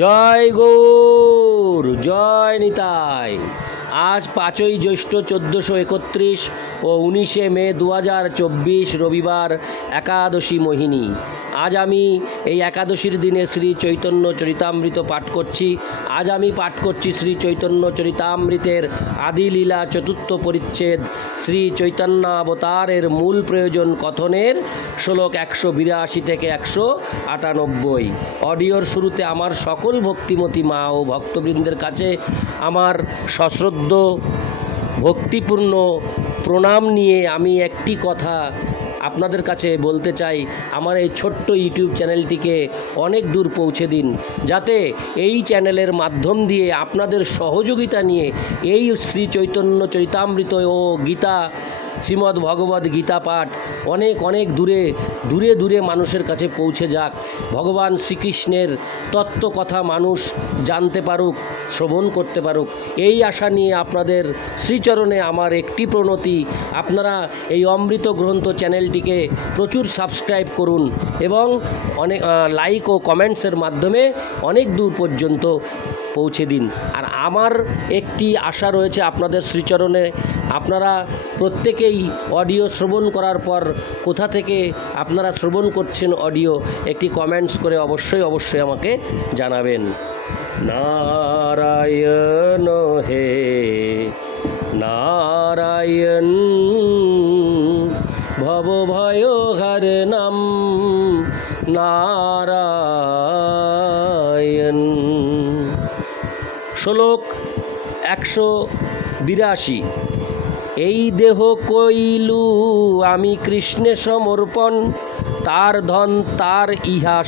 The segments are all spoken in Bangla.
জয় গৌর, জয় নিতাই। আজ 5ই জ্যৈষ্ঠ 1431 ও 19শে মে 2024 রবিবার, একাদশী মোহিনী। আজ আমি এই একাদশীর দিনে শ্রী চৈতন্য চরিতামৃত পাঠ করছি। আজ আমি পাঠ করছি শ্রী চৈতন্য চরিতামৃতের আদি লীলা চতুর্থ পরিচ্ছেদ, শ্রী চৈতন্যাবতারের মূল প্রয়োজন কথনের শ্লোক 182 থেকে 198। অডিওর শুরুতে আমার সকল ভক্তিমতী মা ও ভক্তবৃন্দের কাছে আমার সশ্রদ্ধ ভক্তিপূর্ণ প্রণাম নিয়ে আমি একটি কথা আপনাদের কাছে বলতে চাই। আমার এই ছোট্ট ইউটিউব চ্যানেলটিকে অনেক দূর পৌঁছে দিন, যাতে এই চ্যানেলের মাধ্যম দিয়ে আপনাদের সহযোগিতা নিয়ে এই শ্রী চৈতন্য চরিতামৃত ও গীতা, শ্রীমদ্ ভগবদ্ গীতা পাঠ অনেক অনেক দূরে দূরে দূরে মানুষের কাছে পৌঁছে যাক। ভগবান শ্রীকৃষ্ণের তত্ত্বকথা মানুষ জানতে পারুক, শ্রবণ করতে পারুক, এই আশা নিয়ে আপনাদের শ্রীচরণে আমার একটি প্রণতি, আপনারা এই অমৃত গ্রন্থ চ্যানেলটিকে প্রচুর সাবস্ক্রাইব করুন এবং অনেক লাইক ও কমেন্টসের মাধ্যমে অনেক দূর পর্যন্ত পৌঁছে দিন। আর আমার একটি আশা রয়েছে আপনাদের শ্রীচরণে, আপনারা প্রত্যেকেই অডিও শ্রবণ করার পর কোথা থেকে আপনারা শ্রবণ করছেন অডিও, একটি কমেন্টস করে অবশ্যই আমাকে জানাবেন। নারায়ণ হে নারায়ণ, ভব ভয় হরণম নারায়ণ। শ্লোক 182। এই দেহ কইলু আমি কৃষ্ণে সমর্পণ, তার ধন তার ইহা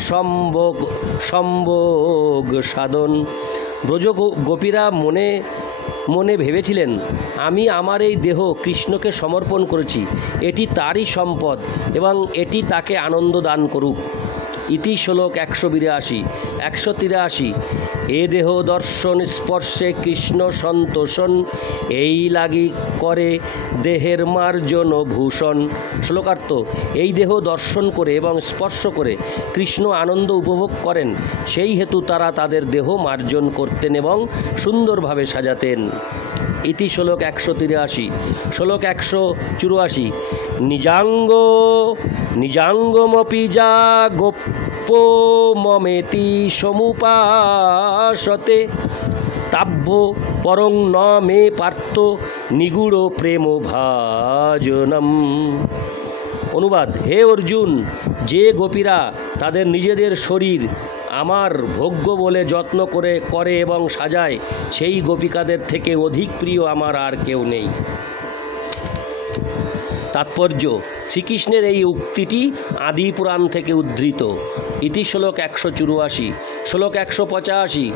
সম্ভোগ সাধন। ব্রজ গোপীরা মনে মনে ভেবেছিলেন, আমি আমার এই দেহ কৃষ্ণকে সমর্পণ করেছি, এটি তারই সম্পদ এবং এটি তাকে আনন্দ দান করুক। ইতি শ্লোক 182। 183। এ দেহ দর্শন স্পর্শে কৃষ্ণ সন্তোষণ, এই লাগি করে দেহের মার্জন ভূষণ। শ্লোকার্থ: এই দেহ দর্শন করে এবং স্পর্শ করে কৃষ্ণ আনন্দ উপভোগ করেন, সেই হেতু তারা তাদের দেহ মার্জন করতেন এবং সুন্দরভাবে সাজাতেন। ইতি শ্লোক 183। শ্লোক 184। নিজাঙ্গমপি যা গোপ্য মমেতি সমুপাসতে, তাভ্য পরং ন মে পার্থ নিগুড় প্রেম ভাজনম। অনুবাদ: হে অর্জুন, যে গোপীরা তাদের নিজেদের শরীর আমার ভোগ্য বলে যত্ন করে এবং সাজায়, সেই গোপিকাদের থেকে অধিক প্রিয় আমার আর কেউ নেই। তাৎপর্য: শ্রীকৃষ্ণের এই উক্তিটি আদি পুরাণ থেকে উদ্ধৃত। ইতি শ্লোক 184। শ্লোক 185।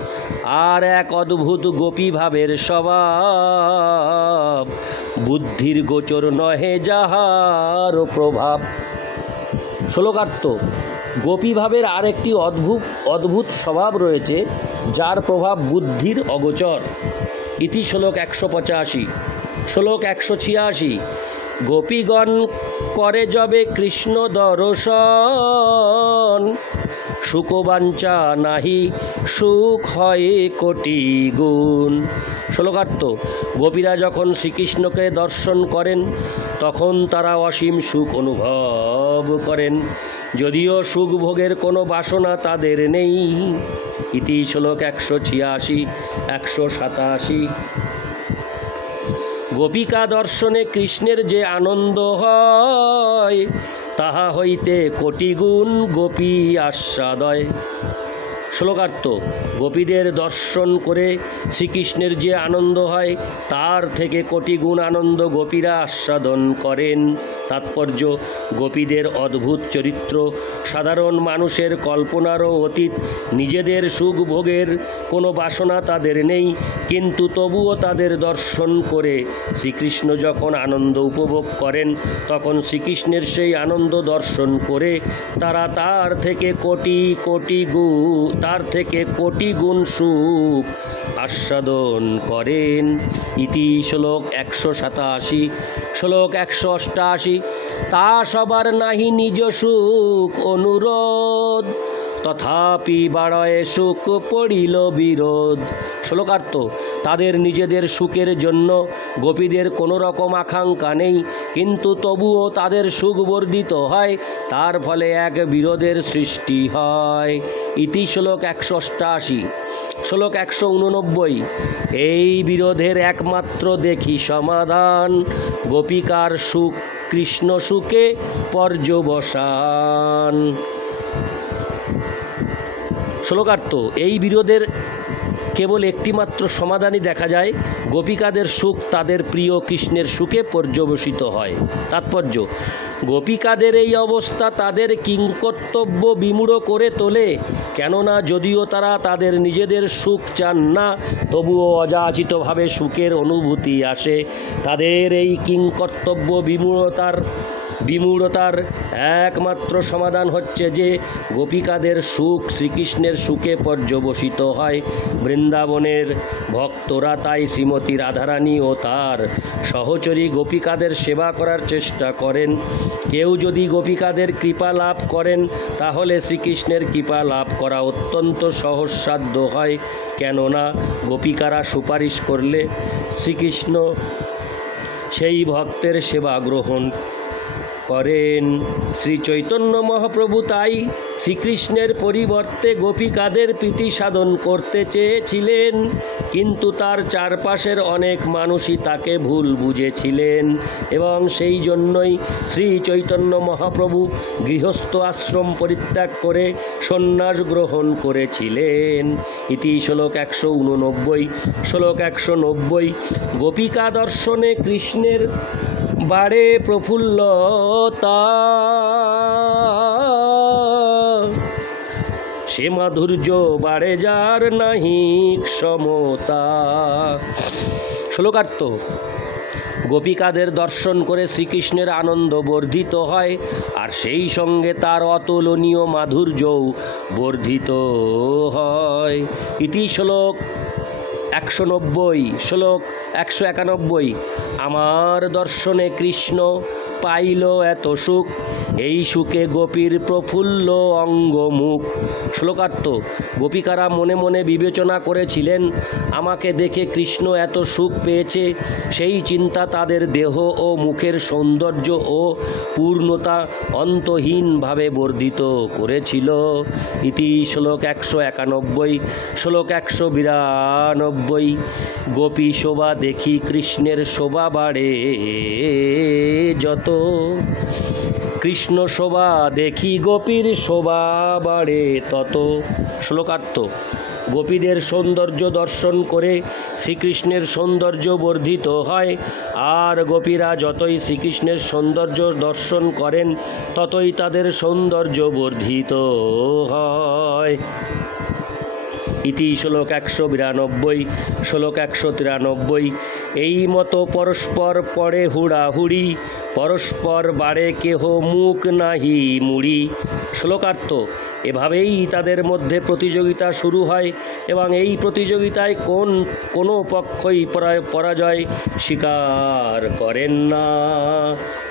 আর এক অদ্ভুত গোপী ভাবের স্বভাব, বুদ্ধির গোচর নহে যাহার প্রভাব। শ্লোকার্থ: গোপীভাবের আর একটি অদ্ভুত স্বভাব রয়েছে, যার প্রভাব বুদ্ধির অগোচর। ইতি শ্লোক 185। শ্লোক 186। গোপীগণ করে যবে কৃষ্ণ দর্শন, সুখবাঞ্ছা নাহি সুখ হয় কোটি গুণ। শ্লোকার্থ: গোপীরা যখন শ্রীকৃষ্ণকে দর্শন করেন, তখন তারা অসীম সুখ অনুভব করেন, যদিও সুখ ভোগের কোনো বাসনা তাদের নেই। ইতি শ্লোক 186, 187। গোপিকা দর্শনে কৃষ্ণের যে আনন্দ হয়, তাহা হইতে কোটি গুণ গোপী আস্বাদয়। শ্লোকার্থ: গোপীদের দর্শন করে শ্রীকৃষ্ণের যে আনন্দ হয়, তার থেকে কোটি গুণ আনন্দ গোপীরা আস্বাদন করেন। তাৎপর্য: গোপীদের অদ্ভুত চরিত্র সাধারণ মানুষের কল্পনারও অতীত। নিজেদের সুখ ভোগের কোনো বাসনা তাদের নেই, কিন্তু তবুও তাদের দর্শন করে শ্রীকৃষ্ণ যখন আনন্দ উপভোগ করেন, তখন শ্রীকৃষ্ণের সেই আনন্দ দর্শন করে তারা তার থেকে কোটি গুণ সুখ আস্বাদন করেন। ইতি শ্লোক 187। শ্লোক 188। তা সবার নাহি নিজ সুখ অনুরোধ, তথাপি বাড়য়ে সুখ পড়িল বিরোধ। শ্লোকার্থ: তাদের নিজেদের সুখের জন্য গোপীদের কোনো রকম আকাঙ্ক্ষা নেই, কিন্তু তবুও তাদের সুখ বর্ধিত হয়, তার ফলে এক বিরোধের সৃষ্টি হয়। ইতি শ্লোক 188। শ্লোক 189। এই বিরোধের একমাত্র দেখি সমাধান, গোপিকার সুখ কৃষ্ণ সুখে পর্যবসান। শ্লোকার্থ: এই বিরোধের কেবল একটিমাত্র সমাধানই দেখা যায়, গোপিকাদের সুখ তাদের প্রিয় কৃষ্ণের সুখে পর্যবসিত হয়। তাৎপর্য: গোপিকাদের এই অবস্থা তাদের কিংকর্তব্য বিমূঢ় করে তোলে। কেননা যদিও তারা তাদের নিজেদের সুখ চান না, তবুও অযাচিতভাবে সুখের অনুভূতি আসে। তাদের এই কিংকর্তব্য বিমূঢ়তার একমাত্র সমাধান হচ্ছে যে গোপিকাদের সুখ শ্রীকৃষ্ণের সুখে পর্যবসিত হয়। বৃন্দাবনের ভক্তরা তাই শ্রীমতী রাধারানী ও তার সহচরী গোপিকাদের সেবা করার চেষ্টা করেন। কেউ যদি গোপিকাদের কৃপা লাভ করেন, তাহলে শ্রীকৃষ্ণের কৃপা লাভ করা অত্যন্ত সহজসাধ্য হয়। কেননা গোপিকারা সুপারিশ করলে শ্রীকৃষ্ণ সেই ভক্তের সেবা গ্রহণ করেন। শ্রী চৈতন্য মহাপ্রভু তাই শ্রীকৃষ্ণের পরিবর্তে গোপিকাদের প্রীতি সাধন করতে চেয়েছিলেন, কিন্তু তার চারপাশের অনেক মানুষই তাকে ভুল বুঝেছিলেন এবং সেই জন্যই শ্রী চৈতন্য মহাপ্রভু গৃহস্থ আশ্রম পরিত্যাগ করে সন্ন্যাস গ্রহণ করেছিলেন। ইতি শ্লোক 189। শ্লোক 190। গোপিকা দর্শনে কৃষ্ণের বাড়ে প্রফুল্লতা, সে মাধুর্য বাড়ে যার নাহি সমতা। শ্লোকার্থ: গোপিকাদের দর্শন করে শ্রীকৃষ্ণের আনন্দ বর্ধিত হয়, আর সেই সঙ্গে তার অতুলনীয় মাধুর্যও বর্ধিত হয়। ইতি শ্লোক 190। শ্লোক 191। আমার দর্শনে কৃষ্ণ পাইল এত সুখ, এই সুখে গোপীর প্রফুল্ল অঙ্গমুখ। শ্লোকার্থ: গোপিকারা মনে মনে বিবেচনা করেছিলেন, আমাকে দেখে কৃষ্ণ এত সুখ পেয়েছে। সেই চিন্তা তাদের দেহ ও মুখের সৌন্দর্য ও পূর্ণতা অন্তহীনভাবে বর্ধিত করেছিল। ইতি শ্লোক 191। শ্লোক 192। গোপী শোভা দেখি কৃষ্ণের শোভা বাড়ে যত, কৃষ্ণ শোভা দেখি গোপীর শোভা বাড়ে তত। শ্লোকার্থ: গোপীদের সৌন্দর্য দর্শন করে শ্রীকৃষ্ণের সৌন্দর্য বর্ধিত হয়, আর গোপীরা যতই শ্রীকৃষ্ণের সৌন্দর্য দর্শন করেন, ততই তাদের সৌন্দর্য বর্ধিত হয়। ইতি শ্লোক 192। শ্লোক 193। এই মতো পরস্পর পড়ে হুড়াহুড়ি, পরস্পর বাড়ে কেহ মুখ নাহি মুড়ি। শ্লোকার্থ: এভাবেই তাদের মধ্যে প্রতিযোগিতা শুরু হয় এবং এই প্রতিযোগিতায় কোনো পক্ষই পরাজয় স্বীকার করেন না।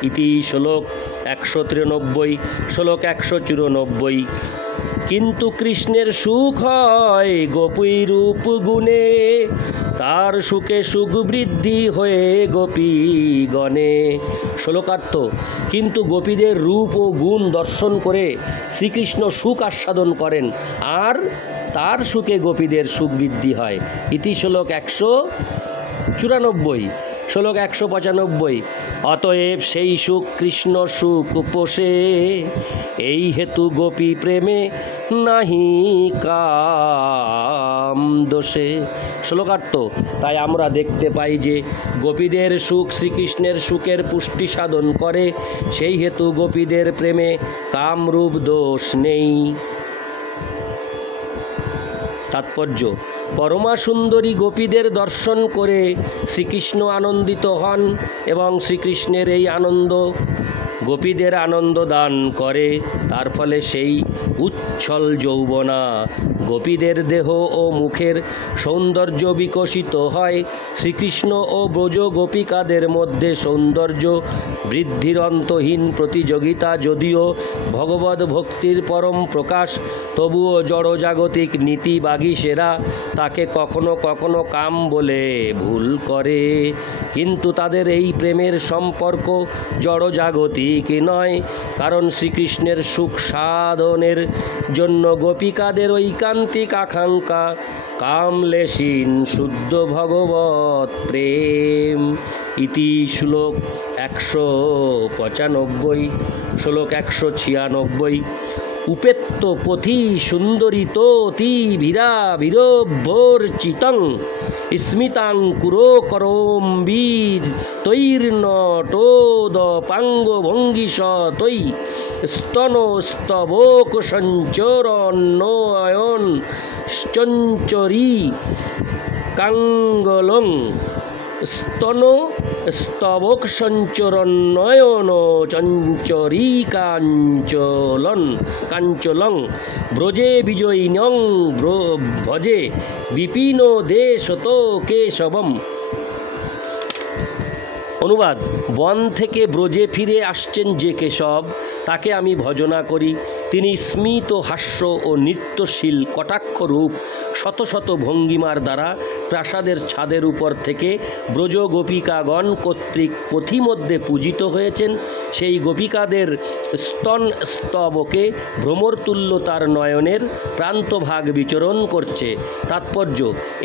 ইতি শ্লোক 193। শ্লোক 194। কিন্তু কৃষ্ণের সুখ হয় গোপী রূপ গুণে, তার সুখে সুখ বৃদ্ধি হয়ে গোপী গণে। শ্লোকার্থ: কিন্তু গোপীদের রূপ ও গুণ দর্শন করে শ্রীকৃষ্ণ সুখ আস্বাদন করেন, আর তার সুখে গোপীদের সুখ বৃদ্ধি হয়। ইতি শ্লোক 194। শ্লোক 195। অতএব সেই সুখ কৃষ্ণ সুখ পোষে, এই হেতু গোপী প্রেমে নাহি কাম দোষে। শ্লোকার্থ: তাই আমরা দেখতে পাই যে গোপীদের সুখ শ্রীকৃষ্ণের সুখের পুষ্টি সাধন করে, সেই হেতু গোপীদের প্রেমে কামরূপ দোষ নেই। তাৎপর্য: পরমা সুন্দরী গোপীদের দর্শন করে শ্রীকৃষ্ণ আনন্দিত হন এবং শ্রীকৃষ্ণের এই আনন্দ গোপীদের আনন্দ দান করে। তার ফলে সেই উচ্ছল যৌবনা গোপীদের দেহ ও মুখের সৌন্দর্য বিকশিত হয়। শ্রীকৃষ্ণ ও ব্রজ গোপিকাদের মধ্যে সৌন্দর্য বৃদ্ধির অন্তহীন প্রতিযোগিতা যদিও ভগবদ ভক্তির পরম প্রকাশ, তবুও জড়জাগতিক নীতিবাগীশেরা তাকে কখনো কখনো কাম বলে ভুল করে। কিন্তু তাদের এই প্রেমের সম্পর্ক জড়জাগতিক নয়, কারণ শ্রীকৃষ্ণের সুখ সাধনের জন্য গোপিকাদের ঐকান্তিক আকাঙ্ক্ষা কামলেশীন শুদ্ধ ভগবত প্রেম। ইতি শ্লোক 195। শ্লোক 196। উপেত্ত পথি সুন্দরিতোতি ভীরা ভীরভ্যোর্চিতং স্মিতাঙ্কুরো করম্বীর তৈর্নটোদপাঙ্গ ভঙ্গিস তৈ স্তন স্তবক সঞ্চরণ্যয়ন চঞ্চরী কাঙ্গলং স্তন স্তবক সঞ্চরণ্যয়ন চঞ্চরী কাঞ্চলং ব্রজে বিজয়িনং ভজে বিপিন দেশত কেশবম। অনুবাদ: বন থেকে ব্রজে ফিরে আসছেন যে কেশব, তাকে আমি ভজনা করি। তিনি স্মিত হাস্য ও নৃত্যশীল কটাক্ষরূপ শত শত ভঙ্গিমার দ্বারা প্রাসাদের ছাদের উপর থেকে ব্রজ গোপিকাগণ কর্তৃক পথিমধ্যে পূজিত হয়েছেন। সেই গোপিকাদের স্তন স্তবকে ভ্রমরতুল্য তার নয়নের প্রান্তভাগ বিচরণ করছে। তাৎপর্য: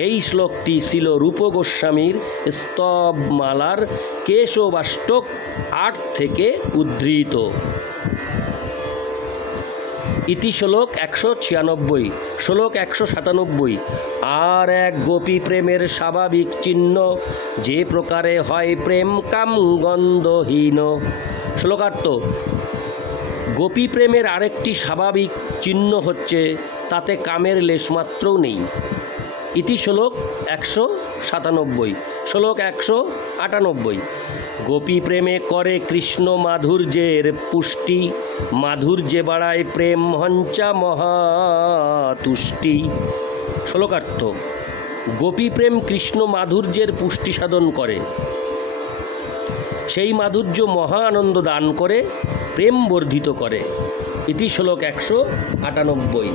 এই শ্লোকটি ছিল রূপ গোস্বামীর স্তবমালার কেশবাষ্টক 8 থেকে উদ্ধৃত। ইতি শ্লোক 196। শ্লোক 197। আর এক গোপী প্রেমের স্বাভাবিক চিহ্ন, যে প্রকারে হয় প্রেম কাম গন্ধহীন। শ্লোকার্থ: গোপী প্রেমের আরেকটি স্বাভাবিক চিহ্ন হচ্ছে তাতে কামের লেশমাত্রও নেই। ইতি শ্লোক 197। শ্লোক 198। গোপী প্রেমে করে কৃষ্ণ মাধুর্যের পুষ্টি, মাধুর্যে বাড়ায় প্রেম হঞ্চা মহাতুষ্টি। শ্লোকার্থ: গোপী প্রেম কৃষ্ণ মাধুর্যের পুষ্টি সাধন করে, সেই মাধুর্য মহা আনন্দ দান করে, প্রেম বর্ধিত করে। ইতি শ্লোক 198।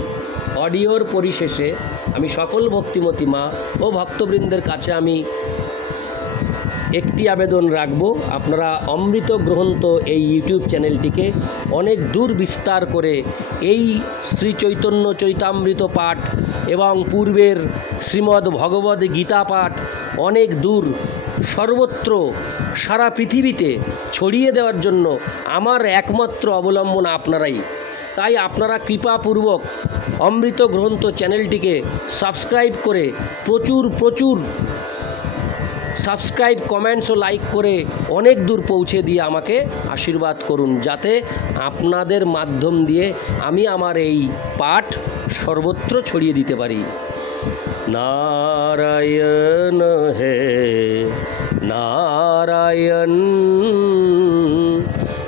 অডিওর পরিশেষে আমি সকল ভক্তিমতী মা ও ভক্তবৃন্দের কাছে আমি একটি আবেদন রাখব, আপনারা অমৃত গ্রহন্ত এই ইউটিউব চ্যানেলটিকে অনেক দূর বিস্তার করে এই শ্রী চৈতন্য চৈতামৃত পাঠ এবং পূর্বের শ্রীমদ্ ভগবদ্ গীতা পাঠ অনেক দূর সর্বত্র সারা পৃথিবীতে ছড়িয়ে দেওয়ার জন্য আমার একমাত্র অবলম্বন আপনারাই। তাই আপনারা কৃপাপূর্বক অমৃত গ্রন্থ চ্যানেলটিকে সাবস্ক্রাইব করে প্রচুর সাবস্ক্রাইব, কমেন্টস ও লাইক করে অনেক দূর পৌঁছে দিয়ে আমাকে আশীর্বাদ করুন, যাতে আপনাদের মাধ্যম দিয়ে আমি আমার এই পাঠ সর্বত্র ছড়িয়ে দিতে পারি। নারায়ণ হে নারায়ণ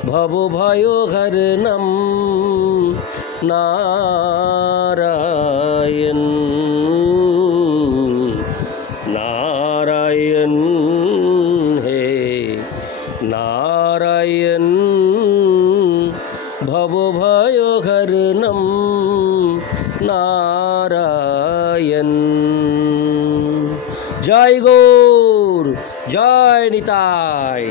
ভব ভয় হরণম নারায়ণ নারায়ণ হে নারায়ণ ভব ভয় হরণম নারায়ণ। জয় গৌর, জয় নিতাই।